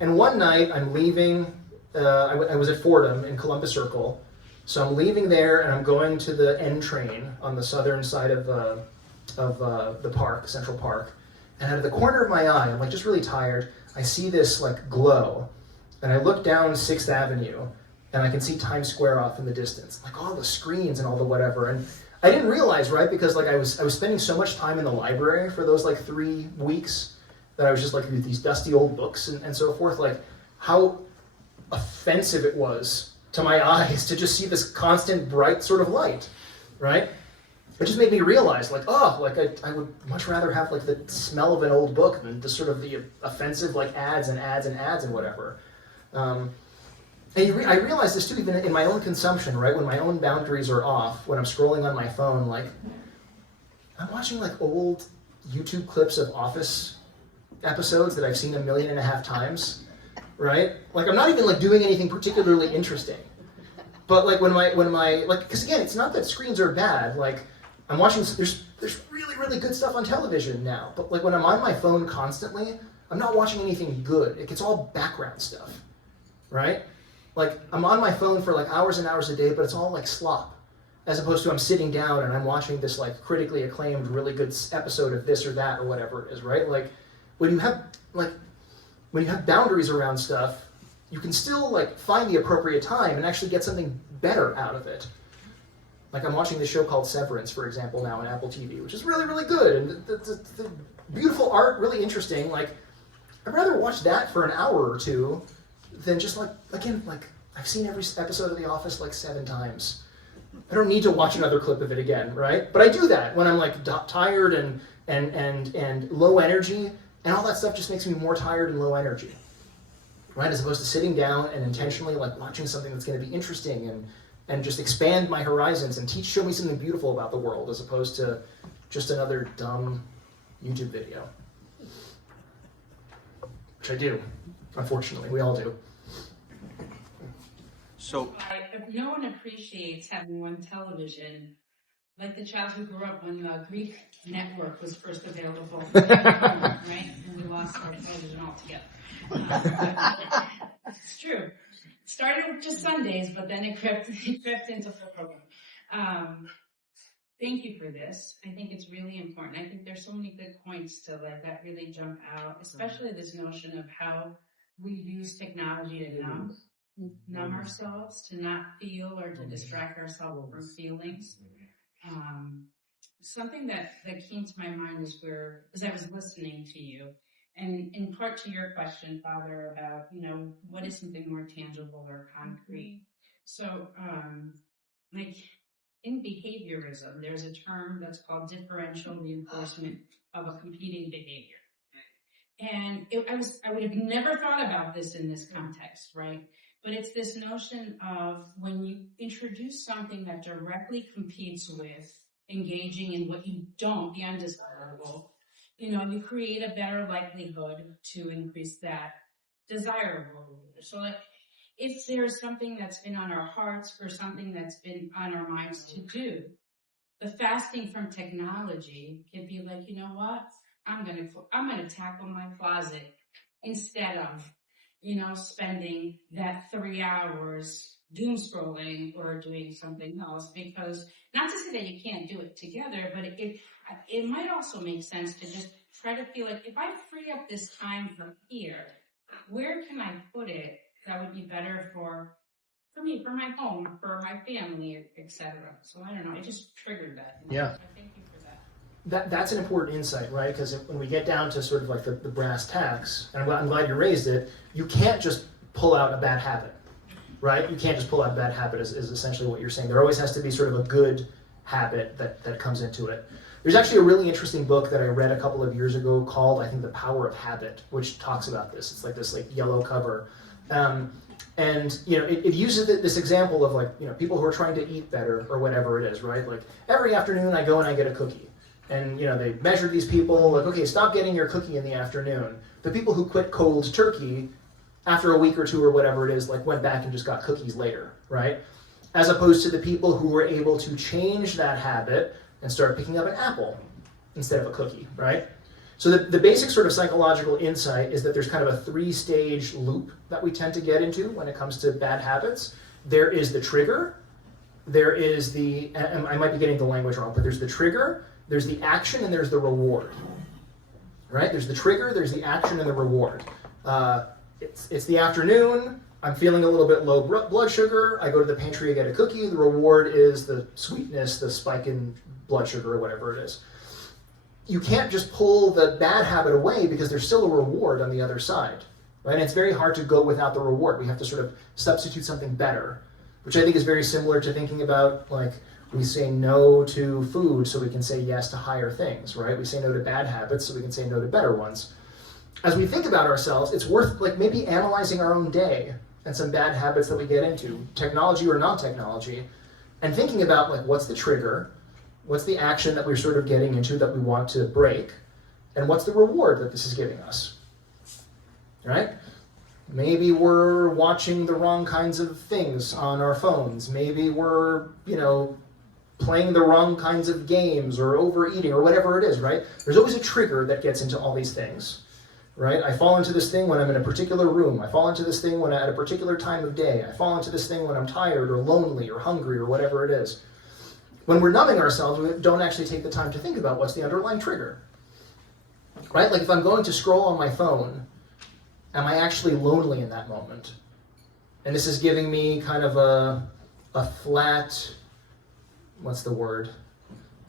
And one night I'm leaving, I was at Fordham in Columbus Circle. So I'm leaving there and I'm going to the N train on the southern side of the park, Central Park. And out of the corner of my eye, I'm like just really tired, I see this like glow. And I look down 6th Avenue and I can see Times Square off in the distance. Like all the screens and all the whatever. And I didn't realize, right, because like I was spending so much time in the library for those like 3 weeks that I was just like with these dusty old books and so forth, like how offensive it was to my eyes to just see this constant bright sort of light, right? It just made me realize, like, oh, like I would much rather have like the smell of an old book than the sort of the offensive like ads and whatever. And I realized this too, even in my own consumption, right? When my own boundaries are off, when I'm scrolling on my phone, like I'm watching like old YouTube clips of Office episodes that I've seen 1.5 million times. Right? Like I'm not even like doing anything particularly interesting. But like when my like, because again, it's not that screens are bad. Like I'm watching, there's really, really good stuff on television now. But like when I'm on my phone constantly, I'm not watching anything good. It's all background stuff, right? Like I'm on my phone for like hours and hours a day, but it's all like slop. As opposed to I'm sitting down and I'm watching this like critically acclaimed, really good episode of this or that or whatever it is, right? Like when you have boundaries around stuff, you can still like find the appropriate time and actually get something better out of it. Like I'm watching this show called Severance, for example, now on Apple TV, which is really, really good. And the beautiful art, really interesting. Like, I'd rather watch that for an hour or two than just like, again, like I've seen every episode of The Office like 7 times. I don't need to watch another clip of it again, right? But I do that when I'm like tired and low energy, and all that stuff just makes me more tired and low energy, right? As opposed to sitting down and intentionally like watching something that's going to be interesting and just expand my horizons and show me something beautiful about the world, as opposed to just another dumb YouTube video. Which I do, unfortunately. We all do. So, if no one appreciates having one television, like the child who grew up when the Greek network was first available, right? And we lost our television altogether. It's true. It started with just Sundays, but then it crept into full program. Thank you for this. I think it's really important. I think there's so many good points to like that really jump out, especially this notion of how we use technology to numb ourselves, to not feel or to distract ourselves from feelings. Something that came to my mind as I was listening to you, and in part to your question, Father, about, what is something more tangible or concrete. So, like in behaviorism, there's a term that's called differential reinforcement of a competing behavior. And I would have never thought about this in this context, right? But it's this notion of when you introduce something that directly competes with engaging in what you don't, the undesirable, you create a better likelihood to increase that desirable. So like, if there's something that's been on our hearts or something that's been on our minds to do, the fasting from technology can be like, you know what? I'm gonna tackle my closet instead of, spending that 3 hours doom scrolling or doing something else. Because not to say that you can't do it together, but it might also make sense to just try to feel like, if I free up this time from here, where can I put it that would be better for me, for my home, for my family, etc. So I don't know. It just triggered that. Yeah. So thank you for that. That's an important insight, right? Because when we get down to sort of like the brass tacks, and I'm glad you raised it, you can't just pull out a bad habit, right? You can't just pull out a bad habit is essentially what you're saying. There always has to be sort of a good habit that comes into it. There's actually a really interesting book that I read a couple of years ago called, I think, The Power of Habit, which talks about this. It's like this yellow cover. And it uses this example of people who are trying to eat better or whatever it is, right? Like every afternoon I go and I get a cookie. And they measured these people, like, okay, stop getting your cookie in the afternoon. The people who quit cold turkey after a week or two or whatever it is, went back and just got cookies later, right? As opposed to the people who were able to change that habit and start picking up an apple instead of a cookie, right? So the basic sort of psychological insight is that there's kind of a 3-stage loop that we tend to get into when it comes to bad habits. There is the trigger, there is I might be getting the language wrong, but there's the trigger, there's the action, and there's the reward, right? There's the trigger, there's the action, and the reward. It's the afternoon, I'm feeling a little bit low blood sugar, I go to the pantry, I get a cookie, the reward is the sweetness, the spike in blood sugar, or whatever it is. You can't just pull the bad habit away because there's still a reward on the other side, right? And it's very hard to go without the reward. We have to sort of substitute something better, which I think is very similar to thinking about, we say no to food so we can say yes to higher things, right? We say no to bad habits so we can say no to better ones. As we think about ourselves, it's worth maybe analyzing our own day and some bad habits that we get into, technology or non-technology, and thinking about what's the trigger, what's the action that we're sort of getting into that we want to break, and what's the reward that this is giving us, right? Maybe we're watching the wrong kinds of things on our phones. Maybe we're, playing the wrong kinds of games or overeating or whatever it is, right? There's always a trigger that gets into all these things, right? I fall into this thing when I'm in a particular room. I fall into this thing when at a particular time of day. I fall into this thing when I'm tired or lonely or hungry or whatever it is. When we're numbing ourselves, we don't actually take the time to think about what's the underlying trigger, right? Like if I'm going to scroll on my phone, am I actually lonely in that moment? And this is giving me kind of a flat,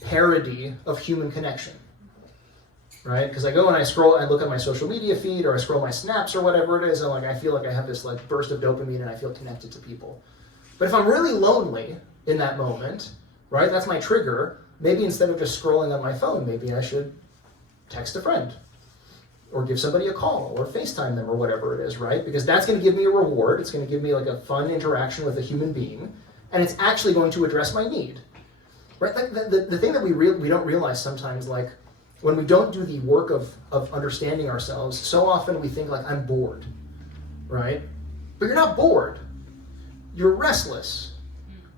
parody of human connection, right? Because I go and I scroll, I look at my social media feed, or I scroll my snaps or whatever it is, and I feel like I have this burst of dopamine and I feel connected to people. But if I'm really lonely in that moment, right, that's my trigger, maybe instead of just scrolling on my phone, maybe I should text a friend, or give somebody a call, or FaceTime them, or whatever it is, right? Because that's going to give me a reward, it's going to give me a fun interaction with a human being, and it's actually going to address my need. Right? The thing that we don't realize sometimes, when we don't do the work of understanding ourselves, so often we think I'm bored, right? But you're not bored. You're restless,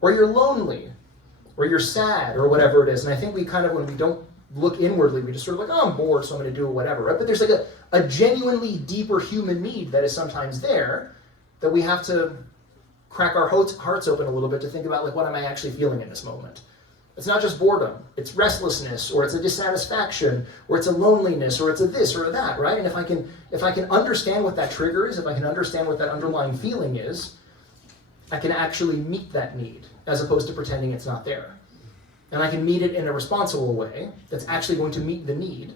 or you're lonely, or you're sad, or whatever it is. And I think we when we don't look inwardly, we just sort of I'm bored, so I'm going to do whatever, right? But there's a genuinely deeper human need that is sometimes there that we have to crack our hearts open a little bit to think about, what am I actually feeling in this moment? It's not just boredom, it's restlessness, or it's a dissatisfaction, or it's a loneliness, or it's a this or a that, right? And if I can understand what that trigger is, if I can understand what that underlying feeling is, I can actually meet that need, as opposed to pretending it's not there. And I can meet it in a responsible way that's actually going to meet the need,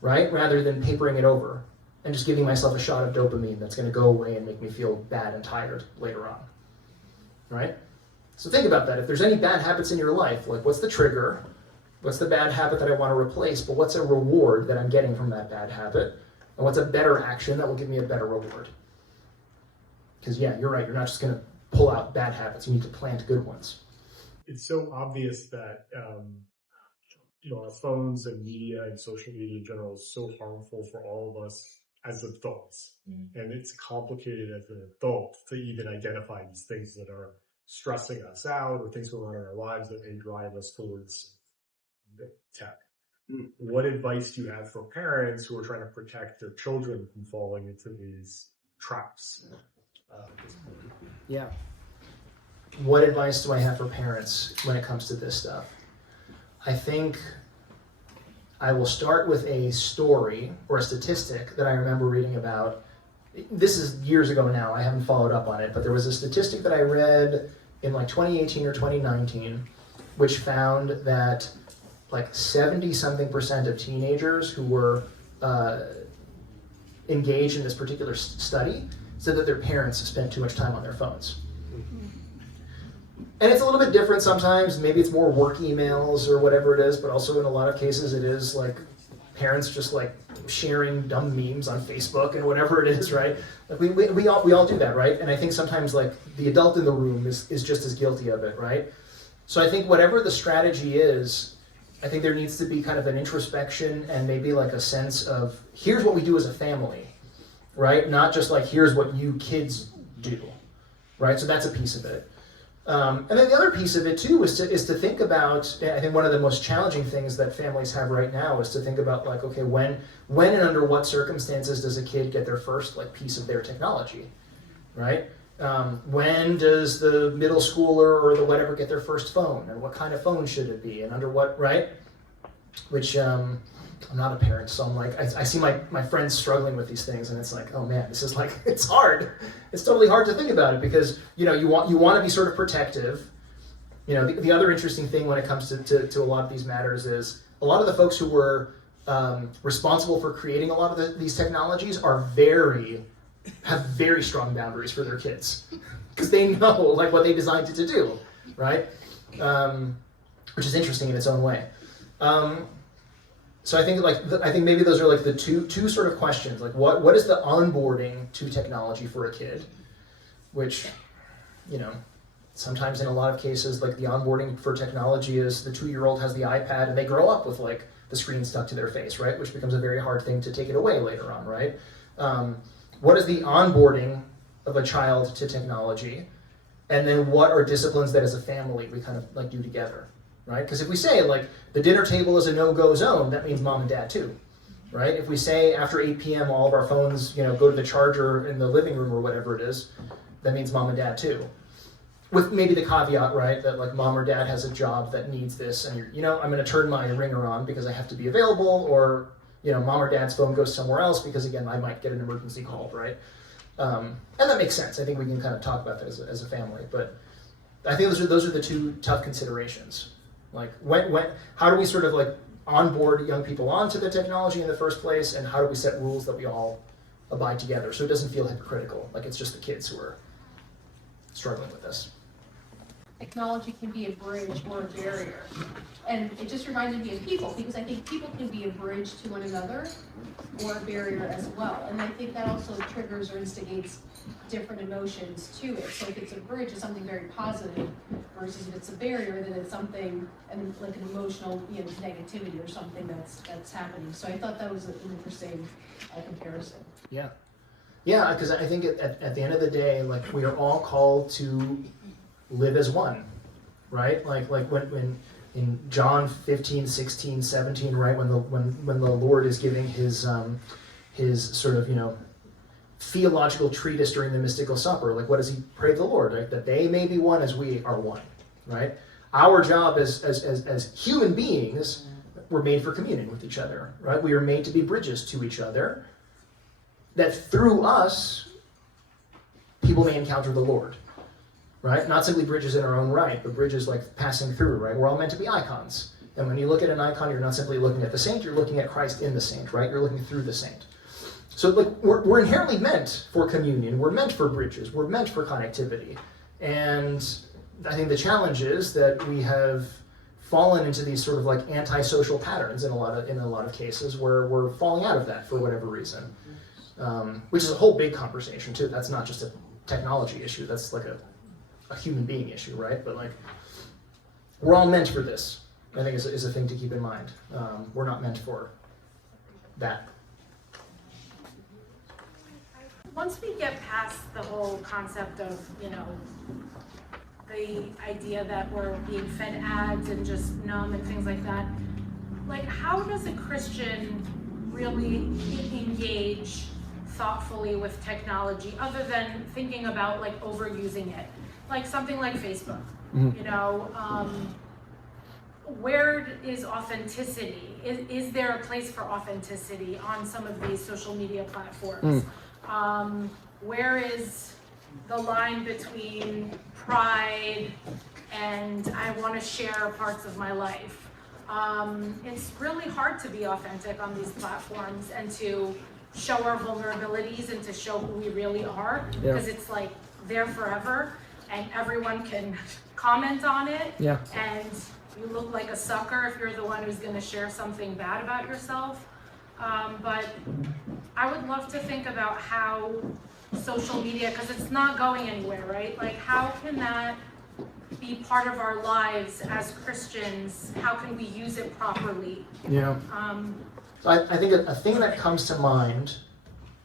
right? Rather than papering it over and just giving myself a shot of dopamine that's going to go away and make me feel bad and tired later on, right? So think about that. If there's any bad habits in your life, like what's the trigger? What's the bad habit that I want to replace? But what's a reward that I'm getting from that bad habit? And what's a better action that will give me a better reward? Because yeah, you're right. You're not just going to pull out bad habits. You need to plant good ones. It's so obvious that our phones and media and social media in general is so harmful for all of us as adults. And it's complicated as an adult to even identify these things that are stressing us out or things going on in our lives that may drive us towards tech. What advice do you have for parents who are trying to protect their children from falling into these traps? Yeah. What advice do I have for parents when it comes to this stuff? I think I will start with a story or a statistic that I remember reading about. This is years ago now, I haven't followed up on it, but there was a statistic that I read in like 2018 or 2019, which found that like 70-something% of teenagers who were engaged in this particular study said that their parents spent too much time on their phones. And it's a little bit different sometimes. Maybe it's more work emails or whatever it is, but also in a lot of cases it is like parents just like sharing dumb memes on Facebook and whatever it is, right? Like we all do that, right? And I think sometimes like the adult in the room is just as guilty of it, right? So I think whatever the strategy is, I think there needs to be kind of an introspection and maybe like a sense of here's what we do as a family, right? Not just like here's what you kids do, right? So that's a piece of it. And then the other piece of it too is to think about, I think one of the most challenging things that families have right now is to think about like, okay, when and under what circumstances does a kid get their first like piece of their technology, right? When does the middle schooler or the whatever get their first phone, and what kind of phone should it be, and under what, right? Which I'm not a parent, so I'm like, I see my friends struggling with these things, and it's like, oh man, this is like, it's hard. It's totally hard to think about it because, you want to be sort of protective. The other interesting thing when it comes to a lot of these matters is a lot of the folks who were responsible for creating a lot of these technologies have very strong boundaries for their kids because they know like what they designed it to do, right? Which is interesting in its own way. So I think maybe those are like the two sort of questions. Like what is the onboarding to technology for a kid? Which, sometimes in a lot of cases, like the onboarding for technology is the 2-year-old has the iPad and they grow up with like the screen stuck to their face, right? Which becomes a very hard thing to take it away later on, right? What is the onboarding of a child to technology? And then what are disciplines that as a family we kind of like do together? Right? Because if we say like the dinner table is a no-go zone, that means mom and dad too, right? If we say after 8 p.m. all of our phones, go to the charger in the living room or whatever it is, that means mom and dad too. With maybe the caveat, right, that like mom or dad has a job that needs this, and I'm going to turn my ringer on because I have to be available, or mom or dad's phone goes somewhere else because again I might get an emergency call, right? And that makes sense. I think we can kind of talk about that as a family, but I think those are the two tough considerations. Like how do we sort of like onboard young people onto the technology in the first place, and how do we set rules that we all abide together so it doesn't feel hypocritical, like it's just the kids who are struggling with this. Technology can be a bridge or a barrier. And it just reminded me of people, because I think people can be a bridge to one another or a barrier as well. And I think that also triggers or instigates different emotions to it. So if it's a bridge, it's something very positive, versus if it's a barrier, then it's something and like an emotional negativity or something that's happening. So I thought that was an interesting comparison. Yeah, because I think at the end of the day, like we are all called to live as one, right? Like when in John 15, 16, 17, right, when the Lord is giving his sort of theological treatise during the mystical supper, like what does he pray the Lord, right? That they may be one as we are one, right? Our job as human beings, we're made for communion with each other, right? We are made to be bridges to each other, that through us, people may encounter the Lord, right? Not simply bridges in our own right, but bridges like passing through, right? We're all meant to be icons. And when you look at an icon, you're not simply looking at the saint, you're looking at Christ in the saint, right? You're looking through the saint. So like we're inherently meant for communion. We're meant for bridges. We're meant for connectivity. And I think the challenge is that we have fallen into these sort of like antisocial patterns in a lot of cases where we're falling out of that for whatever reason, which is a whole big conversation too. That's not just a technology issue. That's like a human being issue, right? But like, we're all meant for this. I think is a thing to keep in mind. We're not meant for that. Once we get past the whole concept of, the idea that we're being fed ads and just numb and things like that, like how does a Christian really engage thoughtfully with technology other than thinking about like overusing it? Like something like Facebook, where is authenticity? Is there a place for authenticity on some of these social media platforms? Where is the line between pride and I want to share parts of my life? It's really hard to be authentic on these platforms and to show our vulnerabilities and to show who we really are, because it's like there forever and everyone can comment on it, and you look like a sucker if you're the one who's going to share something bad about yourself. But I would love to think about how social media, because it's not going anywhere, right? Like how can that be part of our lives as Christians? How can we use it properly? Yeah. So I think a thing that comes to mind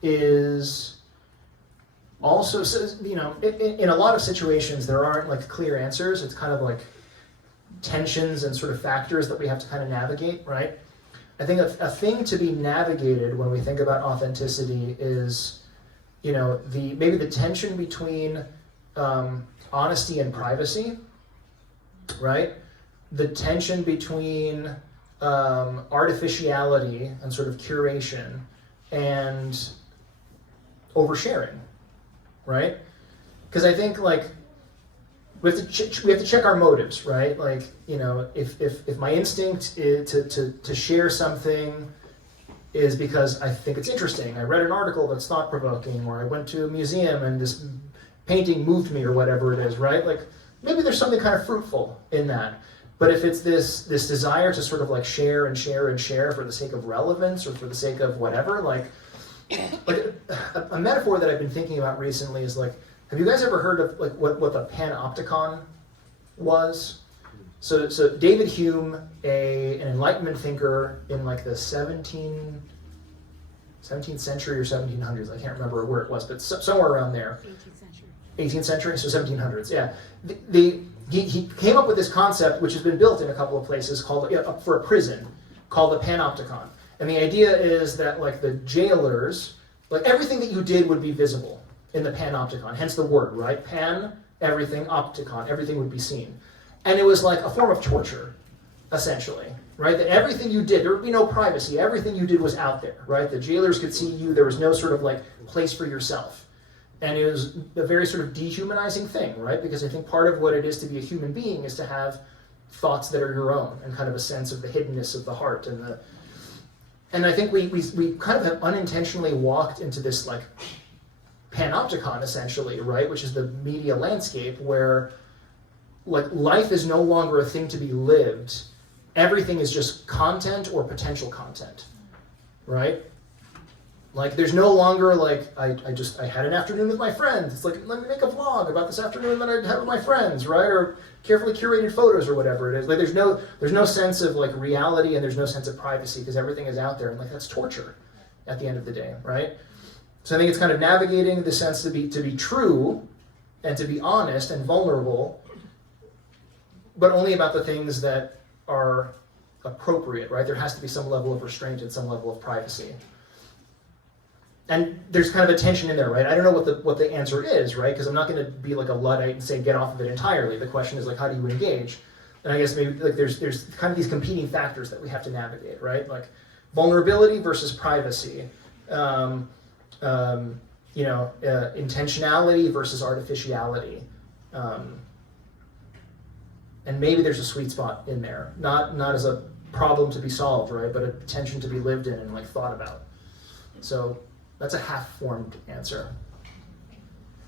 is also, in a lot of situations there aren't like clear answers. It's kind of like tensions and sort of factors that we have to kind of navigate, right? I think a thing to be navigated when we think about authenticity is, maybe the tension between honesty and privacy, right? The tension between artificiality and sort of curation and oversharing, right? Because I think like we have to check our motives, right? Like, if my instinct is to share something is because I think it's interesting. I read an article that's thought-provoking, or I went to a museum and this painting moved me, or whatever it is, right? Like, maybe there's something kind of fruitful in that. But if it's this desire to sort of like share and share and share for the sake of relevance or for the sake of whatever, like a metaphor that I've been thinking about recently is like, have you guys ever heard of like what the panopticon was? So David Hume, an Enlightenment thinker in like the 17th century or 1700s, I can't remember where it was, but somewhere around there. 18th century, so 1700s, yeah. He came up with this concept, which has been built in a couple of places, called for a prison, called the panopticon. And the idea is that like the jailers, like everything that you did would be visible in the panopticon, hence the word, right? Pan, everything, opticon, everything would be seen. And it was like a form of torture, essentially, right? That everything you did, there would be no privacy, everything you did was out there, right? The jailers could see you, there was no sort of like place for yourself. And it was a very sort of dehumanizing thing, right? Because I think part of what it is to be a human being is to have thoughts that are your own and kind of a sense of the hiddenness of the heart. And I think we kind of have unintentionally walked into this like panopticon, essentially, right? Which is the media landscape where like life is no longer a thing to be lived. Everything is just content or potential content, right? Like there's no longer like I had an afternoon with my friends. It's like, let me make a vlog about this afternoon that I had with my friends, right? Or carefully curated photos or whatever it is. Like there's no sense of like reality and there's no sense of privacy because everything is out there, and like that's torture at the end of the day, right? So I think it's kind of navigating the sense to be true and to be honest and vulnerable, but only about the things that are appropriate, right? There has to be some level of restraint and some level of privacy. And there's kind of a tension in there, right? I don't know what the answer is, right? Because I'm not going to be like a Luddite and say get off of it entirely. The question is like, how do you engage? And I guess maybe like there's kind of these competing factors that we have to navigate, right? Like vulnerability versus privacy, intentionality versus artificiality, and maybe there's a sweet spot in there, not as a problem to be solved, right? But a tension to be lived in and like thought about. So. That's a half-formed answer.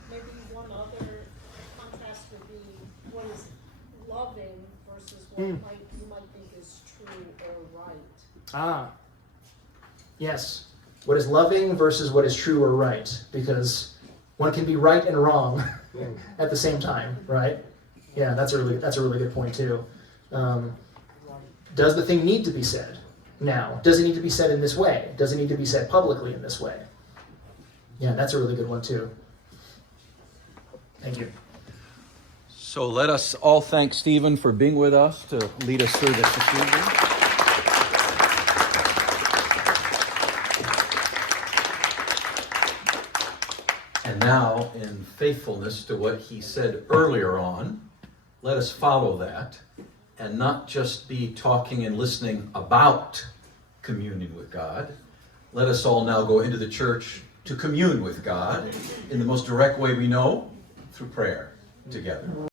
Maybe one other contrast would be, what is what you might think is true or right. Ah, yes. What is loving versus what is true or right? Because one can be right and wrong at the same time, right? Yeah, that's a really good point too. Does the thing need to be said now? Does it need to be said in this way? Does it need to be said publicly in this way? Yeah, that's a really good one too. Thank you. So let us all thank Stephen for being with us to lead us through this evening. And now, in faithfulness to what he said earlier on, let us follow that and not just be talking and listening about communion with God. Let us all now go into the church to commune with God in the most direct way we know, through prayer together.